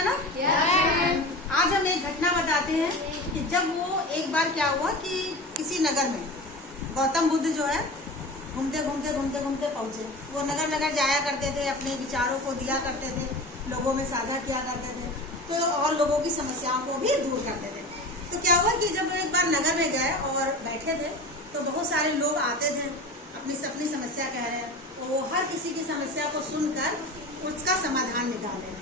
है ना? आज हम एक घटना बताते हैं कि जब वो एक बार क्या हुआ कि किसी नगर में गौतम बुद्ध जो है घूमते घूमते घूमते घूमते पहुंचे। वो नगर नगर जाया करते थे, अपने विचारों को दिया करते थे, लोगों में साझा किया करते थे, तो और लोगों की समस्याओं को भी दूर करते थे। तो क्या हुआ कि जब एक बार नगर में गए और बैठे थे तो बहुत सारे लोग आते थे, अपनी समस्या कह रहे हैं, तो हर किसी की समस्या को सुनकर उसका समाधान निकाल रहे हैं।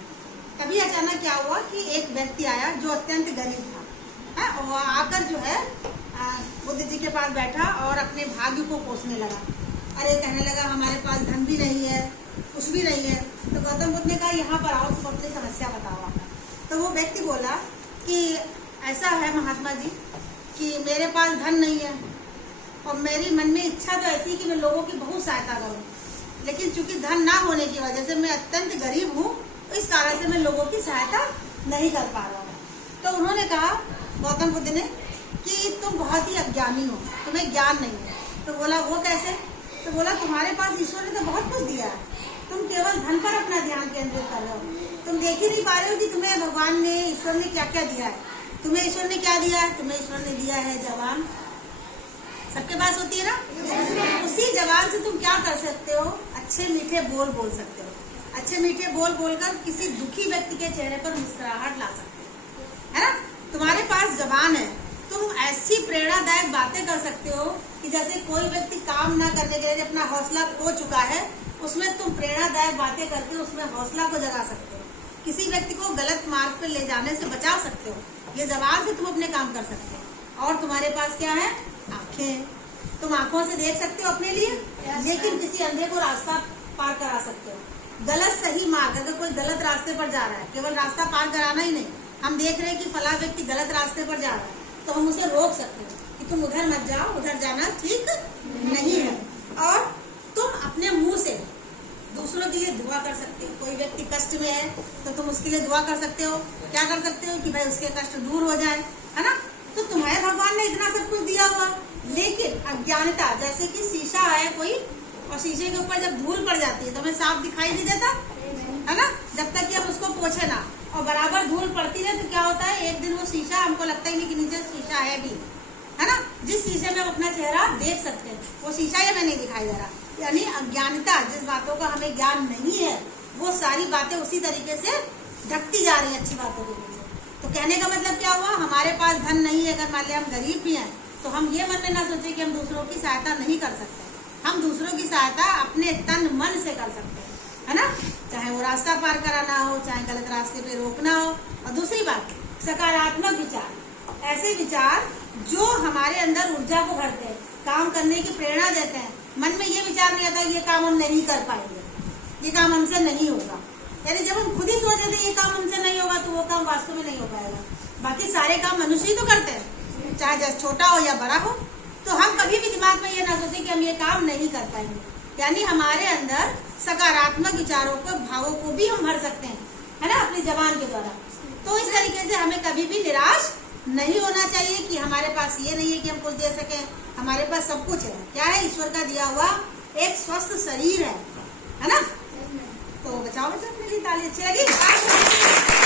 तभी अचानक क्या हुआ कि एक व्यक्ति आया जो अत्यंत गरीब था, और आकर जो है बुद्ध जी के पास बैठा और अपने भाग्य को कोसने लगा। अरे कहने लगा हमारे पास धन भी नहीं है, कुछ भी नहीं है। तो गौतम बुद्ध ने कहा यहाँ पर आओ, तुम अपनी समस्या बताओ। तो वो व्यक्ति बोला कि ऐसा है महात्मा जी कि मेरे पास धन नहीं है और मेरी मन में इच्छा तो ऐसी कि मैं लोगों की बहुत सहायता करूं, लेकिन चूंकि धन ना होने की वजह से मैं अत्यंत गरीब हूं, तो इस कारण से मैं लोगों की सहायता नहीं कर पा रहा हूं। तो उन्होंने कहा गौतम बुद्ध ने कि तुम बहुत ही अज्ञानी हो, तुम्हें ज्ञान नहीं है। तो बोला वो कैसे? तो बोला तुम्हारे पास ईश्वर ने तो बहुत कुछ दिया है, तुम केवल धन पर अपना ध्यान केंद्रित कर रहे हो। तुम देख ही नहीं पा रहे हो कि तुम्हें भगवान ने, ईश्वर ने क्या क्या दिया है। तुम्हें ईश्वर ने क्या दिया है? तुम्हें ईश्वर ने दिया है जबान, सबके पास होती है ना। उसी जबान से तुम क्या कर सकते हो? अच्छे मीठे बोल बोल सकते हो। अच्छे मीठे बोल बोलकर किसी दुखी व्यक्ति के चेहरे पर मुस्कुराहट ला सकते हो, है ना। तुम्हारे पास जबान है, तुम ऐसी प्रेरणादायक बातें कर सकते हो कि जैसे कोई व्यक्ति काम ना करने के लिए अपना हौसला खो चुका है, उसमें तुम प्रेरणादायक बातें करके उसमें हौसला को जगा सकते हो। किसी व्यक्ति को गलत मार्ग पर ले जाने से बचा सकते हो। ये जबान से तुम अपने काम कर सकते हो। और तुम्हारे पास क्या है? आंखें। तुम आंखों से देख सकते हो अपने लिए, लेकिन किसी अंधे को रास्ता पार करा सकते हो। गलत सही मार्ग, अगर कोई गलत रास्ते पर जा रहा है, केवल रास्ता पार कराना ही नहीं, हम देख रहे हैं कि फला व्यक्ति गलत रास्ते पर जा रहा है, तो हम उसे रोक सकते हैं कि तुम उधर मत जाओ, उधर जाना ठीक नहीं है। और तुम अपने मुंह से दूसरों के लिए दुआ कर सकते हो। कोई व्यक्ति कष्ट में है तो तुम उसके लिए दुआ कर सकते हो। क्या कर सकते हो कि भाई उसके कष्ट दूर हो जाए, है ना। तो तुम्हारे भगवान ने इतना सब कुछ दिया हुआ, लेकिन अज्ञानता, जैसे कि शीशा है कोई और शीशे के ऊपर जब धूल पड़ जाती है तो हमें साफ दिखाई नहीं देता, है ना, जब तक कि हम उसको पोछे ना। और बराबर धूल पड़ती रहे तो क्या होता है, एक दिन वो शीशा हमको लगता ही नहीं कि नीचे शीशा है भी, है ना। जिस शीशे में हम अपना चेहरा देख सकते हैं वो शीशा ही हमें नहीं दिखाई दे रहा। यानी अज्ञानता, जिस बातों का हमें ज्ञान नहीं है, वो सारी बातें उसी तरीके से ढकती जा रही है अच्छी बातों के पीछे। तो कहने का मतलब क्या हुआ, हमारे पास धन नहीं है, अगर मान लिया हम गरीब भी हैं, तो हम ये मन में ना सोचे कि हम दूसरों की सहायता नहीं कर सकते। हम दूसरों की सहायता अपने तन मन से कर सकते हैं, है ना। चाहे वो रास्ता पार कराना हो, चाहे गलत रास्ते पे रोकना हो। और दूसरी बात, सकारात्मक विचार, ऐसे विचार जो हमारे अंदर ऊर्जा को भरते हैं, काम करने की प्रेरणा देते हैं। मन में ये विचार नहीं आता ये काम हम नहीं कर पाएंगे, ये काम हमसे नहीं होगा। यानी जब हम खुद ही सोच लेते ये काम हमसे नहीं होगा, तो वो काम वास्तव में नहीं हो पाएगा। बाकी सारे काम मनुष्य ही तो करते हैं, चाहे जैसे छोटा हो या बड़ा हो। तो हम कभी भी दिमाग में ये ना सोचे कि हम ये काम नहीं कर पाएंगे। यानी हमारे अंदर सकारात्मक विचारों को, भावों को भी हम भर सकते हैं, है ना, अपनी जबान के द्वारा। तो इस तरीके से हमें कभी भी निराश नहीं होना चाहिए कि हमारे पास ये नहीं है कि हम कुछ दे सकें। हमारे पास सब कुछ है। क्या है? ईश्वर का दिया हुआ एक स्वस्थ शरीर है ना। तो बचाओ बच्चों, अपने लिए ताली अच्छी लगी।